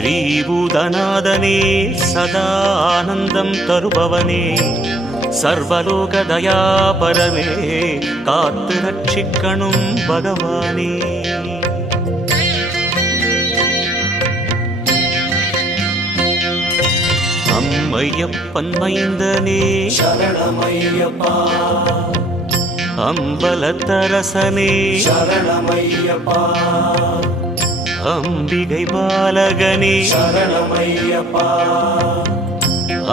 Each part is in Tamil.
ஸ்ரீபூதநாதனே சதானந்தம் தருபவனே சர்வலோக தயாபரமே காத்து ரட்சிக்கணும் பகவானே. அம்மையப்பன் மைந்தனே சரணமையப்பா, அம்பலத்தரசனே சரணமையப்பா, அம்பிகை பாலகனே சரணமையப்பா,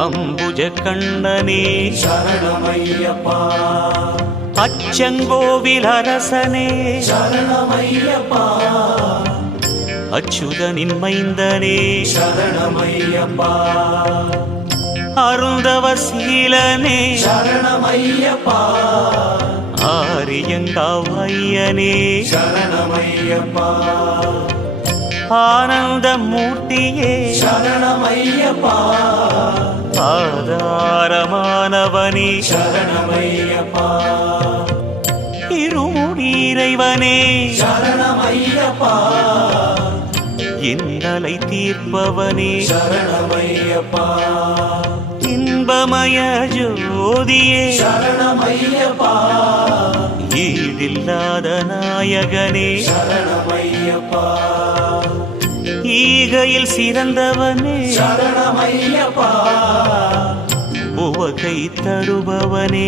அம்புஜ கண்ணனே சரணமையப்பா, அச்சங்கோவில் அரசனே சரணமையப்பா, அச்சுதனின் மைந்தனே சரணமையப்பா, அருந்தவசீலனே சரணமையப்பா, ஆரியங்காவையனே சரணமையப்பா, ஆனந்தமூர்த்தியே சரணமையப்பா, ஆதாரமானவனே சரணமையப்பா, இருமுடி இறைவனே சரணமையப்பா, இன்னலை தீர்ப்பவனே சரணமையப்பா, இன்பமய ஜோதியே சரணமையப்பா, ஈடில்லாத நாயகனே சரணமையப்பா, ஈகையில் சிறந்தவனே சரணமையப்பா, உவகை தருபவனே